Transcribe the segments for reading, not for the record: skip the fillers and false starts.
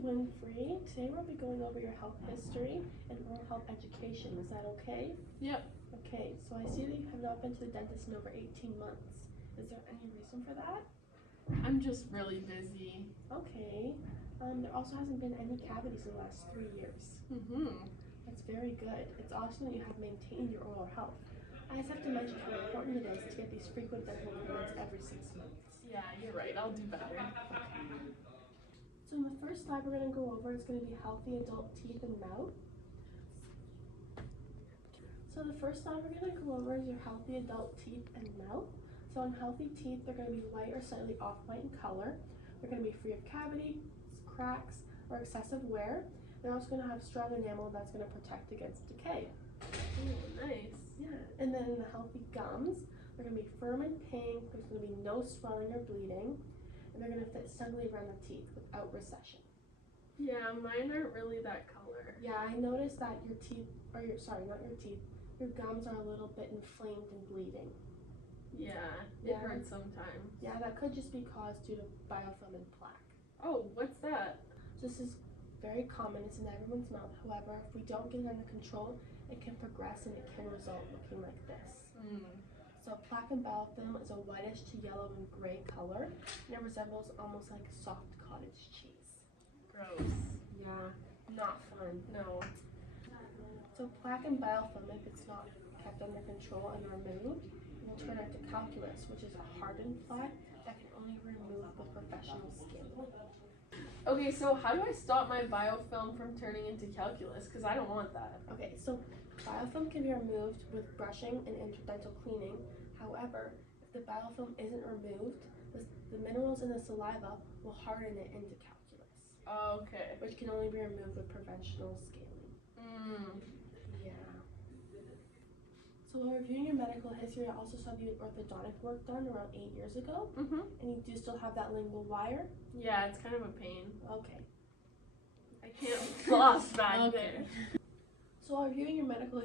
Winfrey. Today we'll be going over your health history and oral health education. Is that okay? Yep. Okay, so I see that you have not been to the dentist in over 18 months. Is there any reason for that? I'm just really busy. Okay. There also hasn't been any cavities in the last 3 years. That's very good. It's awesome that you have maintained your oral health. I just have to mention how important it is to get these frequent dental appointments every 6 months. Yeah, you're right. I'll do better. So in the first slide we're going to go over is going to be healthy adult teeth and mouth. So the first slide we're going to go over is your healthy adult teeth and mouth. So on healthy teeth, they're going to be white or slightly off-white in color. They're going to be free of cavities, cracks, or excessive wear. They're also going to have strong enamel that's going to protect against decay. Oh, nice. Yeah, and then in the healthy gums, they're going to be firm and pink. There's going to be no swelling or bleeding. And they're going to fit snugly around the teeth without recession. Yeah, mine aren't really that color. Yeah, I noticed that your teeth, or not your teeth, your gums are a little bit inflamed and bleeding. Yeah, it hurts sometimes. Yeah, that could just be caused due to biofilm and plaque. Oh, what's that? This is very common. It's in everyone's mouth. However, if we don't get it under control, it can progress and it can result looking like this. So plaque and biofilm is a whitish to yellow and gray color, and it resembles almost like soft cottage cheese. Gross. Yeah, not fun. No. So plaque and biofilm, if it's not kept under control and removed, will turn into calculus, which is a hardened plaque that can only be removed with professional scaling. Okay, so how do I stop my biofilm from turning into calculus? Because I don't want that. Okay, so biofilm can be removed with brushing and interdental cleaning. However, if the biofilm isn't removed, the minerals in the saliva will harden it into calculus. Okay. Which can only be removed with professional scaling. Yeah. So while reviewing your medical history, I also saw you had orthodontic work done around 8 years ago. And you do still have that lingual wire? Yeah, it's kind of a pain. Okay. I can't floss back there. So while reviewing your medical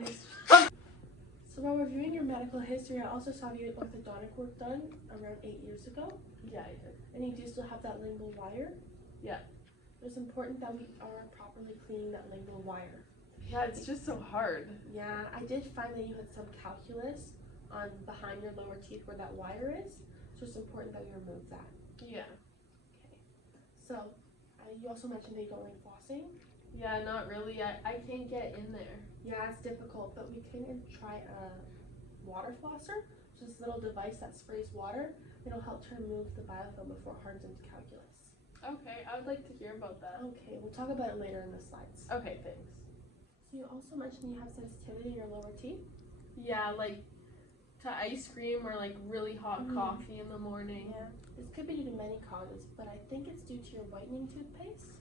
history, I also saw you had orthodontic work done around 8 years ago. Yeah, I did. And you do still have that lingual wire? Yeah. It's important that we are properly cleaning that lingual wire. Yeah, it's just so hard. Yeah, I did find that you had some calculus on behind your lower teeth where that wire is, so it's important that you remove that. Yeah. Okay. So, you also mentioned that you don't like flossing. Yeah, not really. I can't get in there. Yeah, it's difficult, but we can try a water flosser, which is this little device that sprays water. It'll help to remove the biofilm before it hardens into calculus. Okay, I would like to hear about that. Okay, we'll talk about it later in the slides. Okay, thanks. So you also mentioned you have sensitivity in your lower teeth? Yeah, like to ice cream or like really hot coffee in the morning. Yeah, this could be due to many causes, but I think it's due to your whitening toothpaste.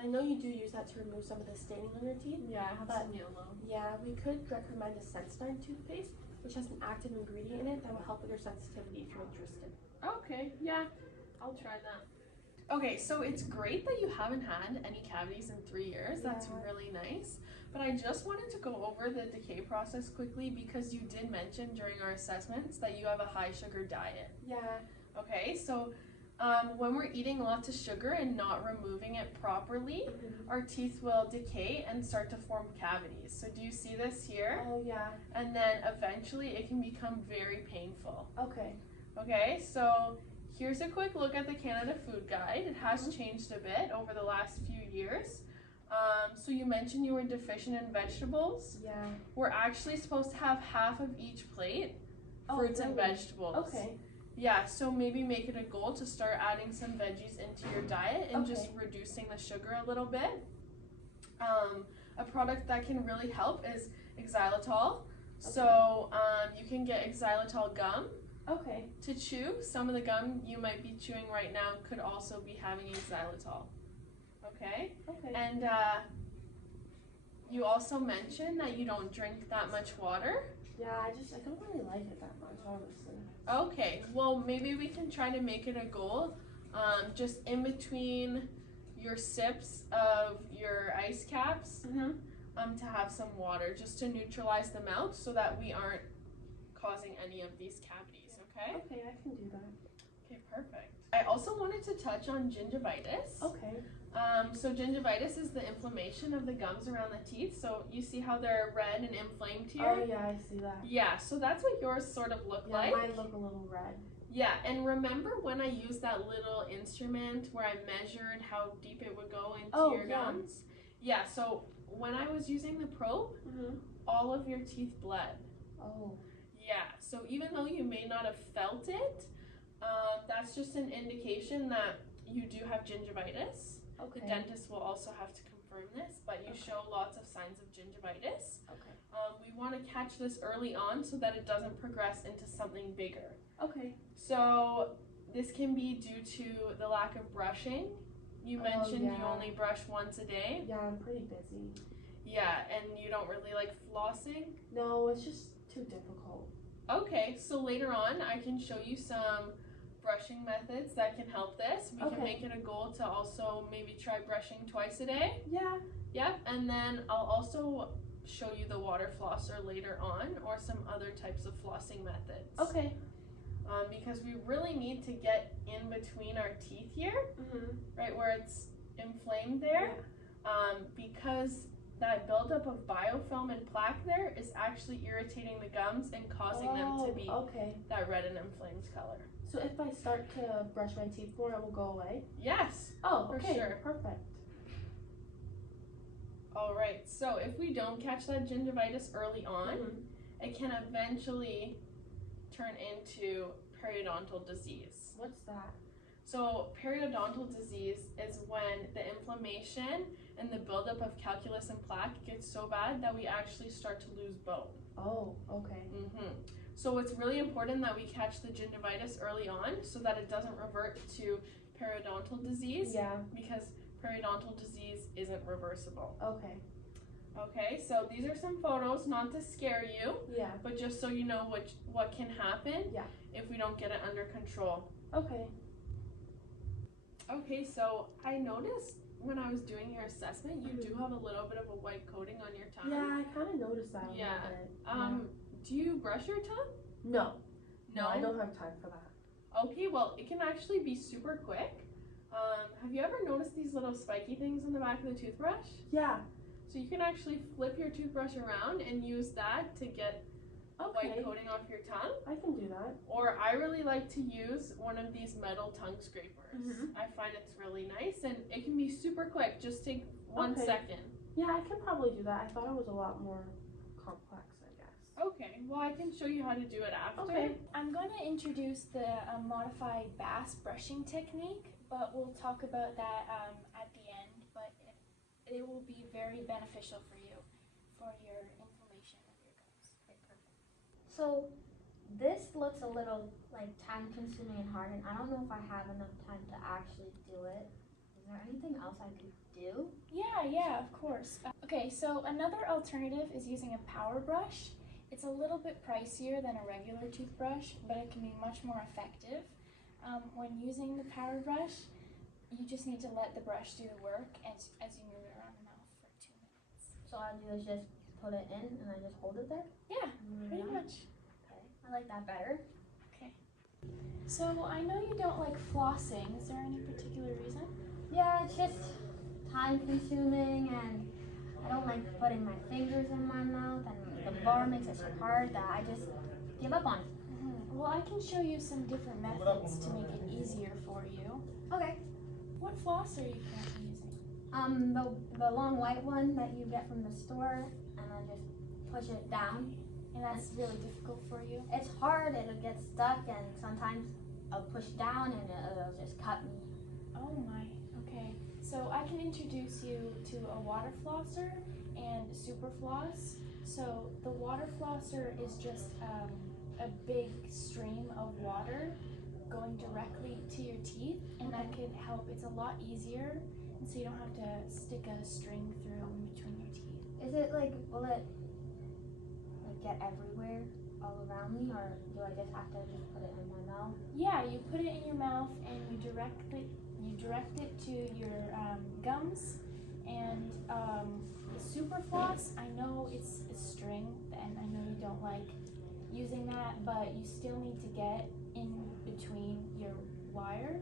I know you do use that to remove some of the staining on your teeth. Yeah, I have some yellow. Yeah, we could recommend a Sensodyne toothpaste, which has an active ingredient in it that will help with your sensitivity if you're interested. Okay, yeah, I'll try that. Okay, so it's great that you haven't had any cavities in 3 years. That's really nice. But I just wanted to go over the decay process quickly because you did mention during our assessments that you have a high sugar diet. Yeah. Okay, so when we're eating lots of sugar and not removing it properly, our teeth will decay and start to form cavities. So do you see this here? Oh, yeah. And then eventually it can become very painful. Okay. Okay, so here's a quick look at the Canada Food Guide. It has changed a bit over the last few years. So you mentioned you were deficient in vegetables. Yeah. We're actually supposed to have half of each plate, fruits and vegetables. Okay. Yeah, so maybe make it a goal to start adding some veggies into your diet and just reducing the sugar a little bit. A product that can really help is xylitol. So you can get xylitol gum. Okay. To chew. Some of the gum you might be chewing right now could also be having xylitol. Okay? Okay. And you also mentioned that you don't drink that much water. Yeah, I don't really like it that much, honestly. Okay, well maybe we can try to make it a goal, just in between your sips of your ice caps, to have some water just to neutralize the mouth so that we aren't causing any of these cavities, okay? Okay, I can do that. Okay, perfect. I also wanted to touch on gingivitis. Okay. So gingivitis is the inflammation of the gums around the teeth. So you see how they're red and inflamed here? Oh yeah, I see that. Yeah, so that's what yours sort of look like. Yeah, mine look a little red. Yeah, and remember when I used that little instrument where I measured how deep it would go into your gums? Yeah, so when I was using the probe, all of your teeth bled. Oh. Yeah, so even though you may not have felt it, that's just an indication that you do have gingivitis. Okay. The dentist will also have to confirm this, but you show lots of signs of gingivitis. Okay. We want to catch this early on so that it doesn't progress into something bigger. Okay. So this can be due to the lack of brushing. You mentioned you only brush once a day. Yeah, I'm pretty busy. Yeah, and you don't really like flossing? No, it's just too difficult. Okay, so later on I can show you some brushing methods that can help this. We can make it a goal to also maybe try brushing twice a day. Yeah. Yep, and then I'll also show you the water flosser later on or some other types of flossing methods. Okay. Because we really need to get in between our teeth here, right where it's inflamed there, because that buildup of biofilm and plaque there is actually irritating the gums and causing them to be that red and inflamed color. So if I start to brush my teeth more, it will go away? Yes. Oh, for okay. Sure. Perfect. All right, so if we don't catch that gingivitis early on, it can eventually turn into periodontal disease. What's that? So periodontal disease is when the inflammation and the buildup of calculus and plaque gets so bad that we actually start to lose bone. Oh, okay. So it's really important that we catch the gingivitis early on so that it doesn't revert to periodontal disease. Yeah. Because periodontal disease isn't reversible. Okay. Okay, so these are some photos, not to scare you, but just so you know what can happen if we don't get it under control. Okay. Okay, so I noticed when I was doing your assessment, you do have a little bit of a white coating on your tongue. Yeah, I kind of noticed that a little bit. Do you brush your tongue? No. No? I don't have time for that. Okay, well, it can actually be super quick. Have you ever noticed these little spiky things on the back of the toothbrush? Yeah. So you can actually flip your toothbrush around and use that to get white coating off your tongue. I can do that. Or I really like to use one of these metal tongue scrapers. I find it's really nice and it can be super quick. Just take 1 second. Yeah, I can probably do that. I thought it was a lot more complex, I guess. Okay, well I can show you how to do it after. Okay. I'm going to introduce the modified Bass brushing technique, but we'll talk about that at the end. But it will be very beneficial for you, for your inflammation of your gums. Okay, perfect. So this looks a little like time consuming and hard, and I don't know if I have enough time to actually do it. Is there anything else I could do? Yeah, of course. Okay, so another alternative is using a power brush. It's a little bit pricier than a regular toothbrush, but it can be much more effective. When using the power brush, you just need to let the brush do the work as you move it around the mouth for 2 minutes. So all I do is just put it in and I just hold it there? Yeah, pretty much. Okay, I like that better. Okay. So I know you don't like flossing. Is there any particular reason? Yeah, it's just time consuming and I don't like putting my fingers in my mouth and the bar makes it so hard that I just give up on it. Well, I can show you some different methods to make it easier for you. Okay. What floss are you currently using? The long white one that you get from the store, and I just push it down. And that's really difficult for you? It's hard, it'll get stuck, and sometimes I'll push down and it'll just cut me. Oh my, okay. So I can introduce you to a water flosser and super floss. So the water flosser is just a big stream of water going directly to your teeth, and that can help. It's a lot easier, and so you don't have to stick a string through in between your teeth. Is it like, will it like get everywhere all around me, or do I just have to just put it in my mouth? Yeah, you put it in your mouth and you direct it to your gums, and the super floss, I know it's a string, and I know you don't like using that, but you still need to get in between your wire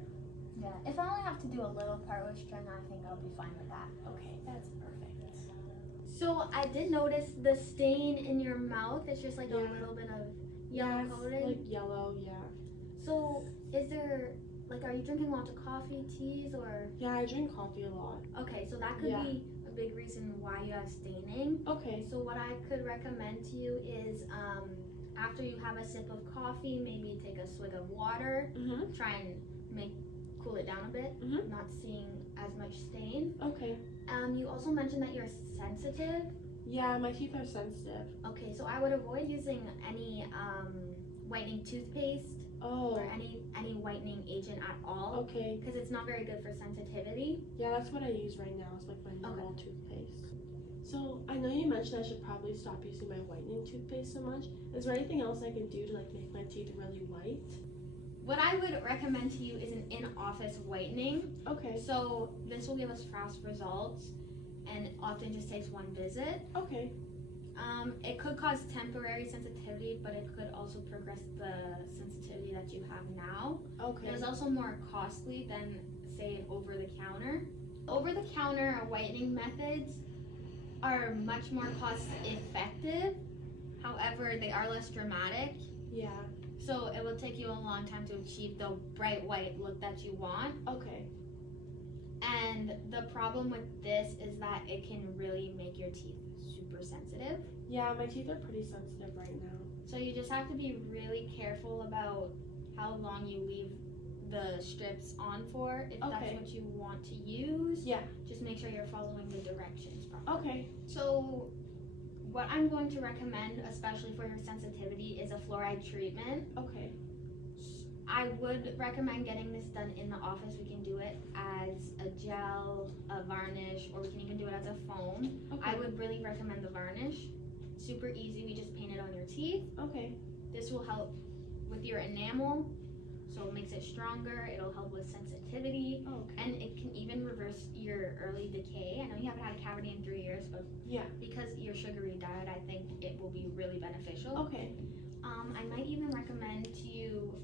Yeah, if I only have to do a little part with string, I think I'll be fine with that. Okay, that's perfect. So I did notice the stain in your mouth. It's just like a Yeah. little bit of Yeah, yellow it's coating. like yellow, yeah. So is there, like, are you drinking lots of coffee, teas, or? Yeah, I drink coffee a lot. Okay, so that could Yeah. be a big reason why you have staining. Okay. So what I could recommend to you is after you have a sip of coffee, maybe take a swig of water. Mhm. Try and cool it down a bit. Mhm. Not seeing as much stain. Okay. You also mentioned that you're sensitive. Yeah, my teeth are sensitive. Okay, so I would avoid using any whitening toothpaste Oh. or any whitening agent at all Okay. because it's not very good for sensitivity. Yeah, that's what I use right now. It's like my normal toothpaste. So I know you mentioned I should probably stop using my whitening toothpaste so much. Is there anything else I can do to like make my teeth really white? What I would recommend to you is an in-office whitening. Okay. So this will give us fast results and often just takes one visit. Okay. It could cause temporary sensitivity, but it could also progress the sensitivity that you have now. Okay. It is also more costly than, say, over-the-counter. Over-the-counter whitening methods are much more cost-effective. However, they are less dramatic. Yeah. So it will take you a long time to achieve the bright white look that you want. Okay. And the problem with this is that it can really make your teeth super sensitive. Yeah, my teeth are pretty sensitive right now. So you just have to be really careful about how long you leave the strips on for. If Okay. that's what you want to use, Yeah. just make sure you're following the directions properly. Okay. So what I'm going to recommend, especially for your sensitivity, is a fluoride treatment. Okay. I would recommend getting this done in the office. We can do it as a gel, a varnish, or we can even do it as a foam. Okay. I would really recommend the varnish. Super easy, we just paint it on your teeth. Okay. This will help with your enamel, so it makes it stronger. It'll help with sensitivity, Okay. and it can even reverse your early decay. I know you haven't had a cavity in 3 years, but Yeah. because your sugary diet, I think it will be really beneficial. Okay. I might even recommend to you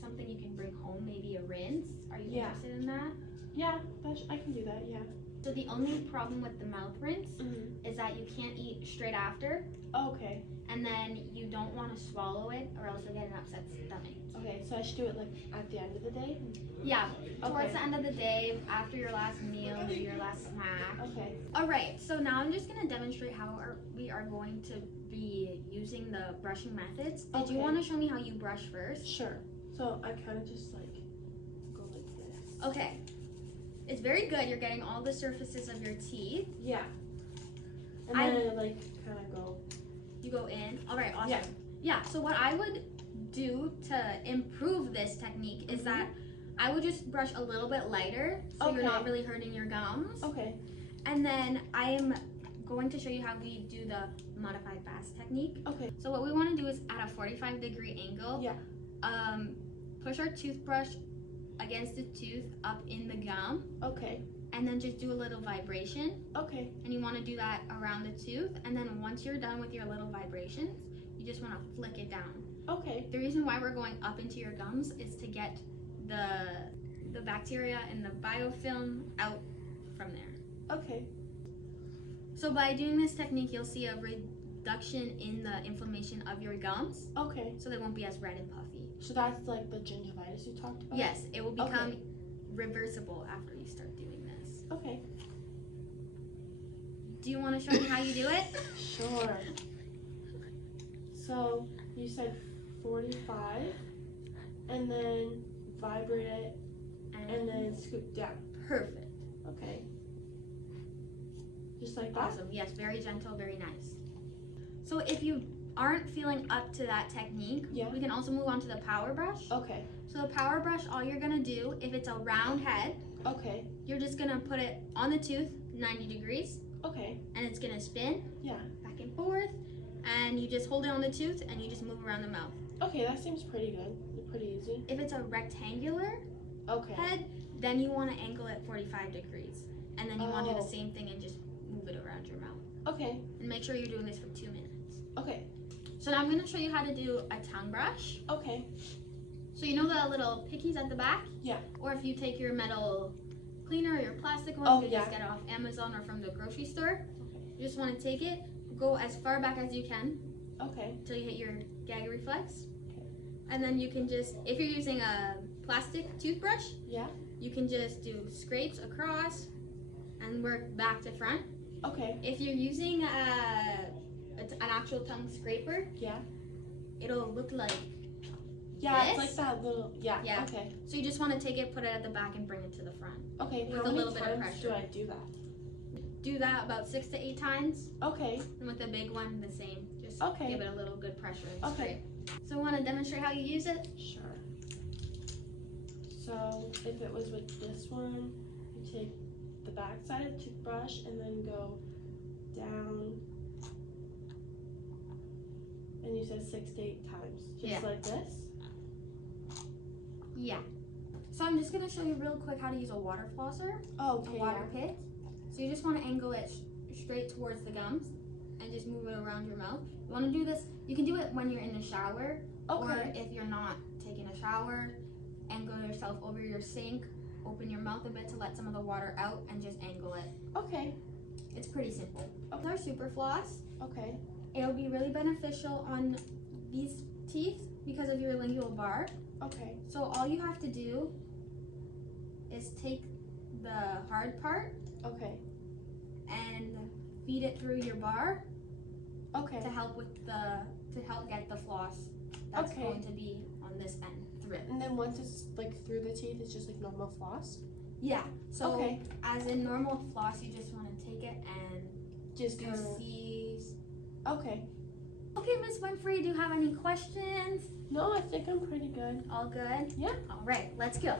something you can bring home, maybe a rinse. Are you Yeah. interested in that? Yeah, I can do that, yeah. So the only problem with the mouth rinse Mm-hmm. is that you can't eat straight after, Okay. and then you don't want to swallow it or else you'll get an upset stomach. Okay, so I should do it like at the end of the day? Yeah, towards Okay. the end of the day, after your last meal, maybe your last snack. Okay. Alright, so now I'm just going to demonstrate how we are going to be using the brushing methods. Did you Okay. want to show me how you brush first? Sure. So I kind of just like go like this. Okay. It's very good. You're getting all the surfaces of your teeth. Yeah. And I- then I like kind of go. You go in. Alright, awesome. Yeah. Yeah, so what I would do to improve this technique is that I would just brush a little bit lighter so you're not Okay. really hurting your gums. Okay. And then I'm going to show you how we do the modified fast technique. Okay. So what we want to do is at a 45-degree angle, Yeah. push our toothbrush against the tooth up in the gum, Okay. and then just do a little vibration. Okay. And you want to do that around the tooth, and then once you're done with your little vibrations, you just want to flick it down. Okay. The reason why we're going up into your gums is to get the bacteria and the biofilm out from there. Okay. So by doing this technique, you'll see a reduction in the inflammation of your gums, Okay. so they won't be as red and puffy. So that's like the gingivitis you talked about? Yes, it will become Okay. reversible after you start doing this. Okay. Do you want to show me how you do it? Sure. So you said 45 and then vibrate it and then scoop down. Perfect. Okay. Just like that? Awesome. Yes, very gentle, very nice. So if you aren't feeling up to that technique, Yeah. we can also move on to the power brush. Okay. So the power brush, all you're gonna do, if it's a round head, Okay. you're just gonna put it on the tooth, 90 degrees, Okay. and it's gonna spin Yeah. back and forth, and you just hold it on the tooth and you just move around the mouth. Okay, that seems pretty good. Pretty easy. If it's a rectangular Okay. head, then you wanna angle it 45 degrees. And then you wanna do Oh. the same thing and just move it around your mouth. Okay. And make sure you're doing this for 2 minutes. Okay. So now I'm gonna show you how to do a tongue brush. Okay. So you know the little pickies at the back? Yeah. Or if you take your metal cleaner or your plastic one, Oh, you yeah. just get it off Amazon or from the grocery store. Okay. You just want to take it, go as far back as you can Okay. until you hit your gag reflex. Okay. And then you can just, if you're using a plastic toothbrush, Yeah. you can just do scrapes across and work back to front. Okay. If you're using an actual tongue scraper, Yeah. it'll look like, Yeah, it's This? like that little. Yeah. Yeah. Okay. so you just want to take it, put it at the back, and bring it to the front. Okay. With How a many little bit of times pressure. do I do that? Do that about 6 to 8 times, Okay. and with the big one, the same. Just Okay. give it a little good pressure and Okay. scrape. So want to demonstrate how you use it? Sure. So if it was with this one, you take the back side of the toothbrush and then go down. And you said 6 to 8 times, just Yeah. like this. Yeah. So I'm just going to show you real quick how to use a water flosser, Oh, a okay. water pick. So you just want to angle it straight towards the gums and just move it around your mouth. You want to do this, you can do it when you're in the shower, or Okay. if you're not taking a shower, angle yourself over your sink, open your mouth a bit to let some of the water out, and just angle it. Okay. It's pretty simple. With our super floss, Okay. it'll be really beneficial on these teeth because of your lingual bar. Okay. So all you have to do is take the hard part Okay. and feed it through your bar Okay. to help get the floss that's Okay. going to be on this end through it. And then once it's like through the teeth, it's just like normal floss. Yeah. So Okay. as in normal floss, you just want to take it and Just do kind of. C's. Okay. Okay, Miss Winfrey, do you have any questions? No, I think I'm pretty good. All good? Yeah. All right, let's go.